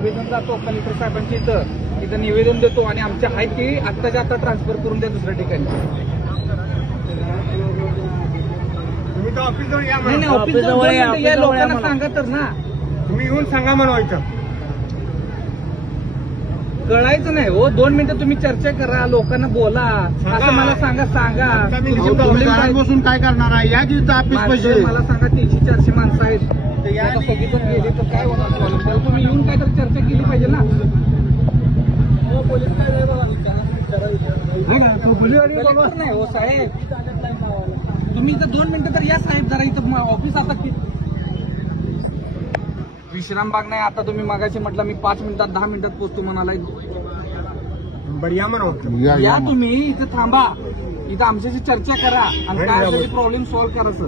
निवेदन जातो कलेक्टर साहेबांच्या इथं निवेदन देतो आणि आमच्या आहेत की आत्ताच्या आता ट्रान्सफर करून द्या दुसऱ्या ठिकाणी. तुम्ही तर ऑफिसजवळ या नाही म्हणा. ऑफिस या लोकांना सांगा तर ना. तुम्ही येऊन सांगा म्हणायचं. कळायचं नाही हो. 2 मिनिटं तुम्ही चर्चा करा, लोकांना बोला, असं मला सांगा. तुम्ही प्रॉब्लेम घरात बसून काय करणार आहे? या की ऑफिस पैसे मला सांगा 300-400 माणसं आहेत, आता सगळी पण गेली तर काय होणार प्रॉब्लेम? त्याला तुम्ही येऊन काय तर चर्चा केली पाहिजे ना. कलेक्टर नाही हो साहेब. तुम्ही इथं 2 मिनिटं तर या साहेब जरा इथं ऑफिस आता विश्रामबाग नाही. आता तुम्ही मगाशी म्हटलं मी 5 मिनिटात 10 मिनिटात पोहोचतो म्हणाला. बरं या म्हणा. या तुम्ही इथं थांबा, इथं आमच्याशी चर्चा करा आणि काय असेल प्रॉब्लेम सॉल्व्ह करा सर.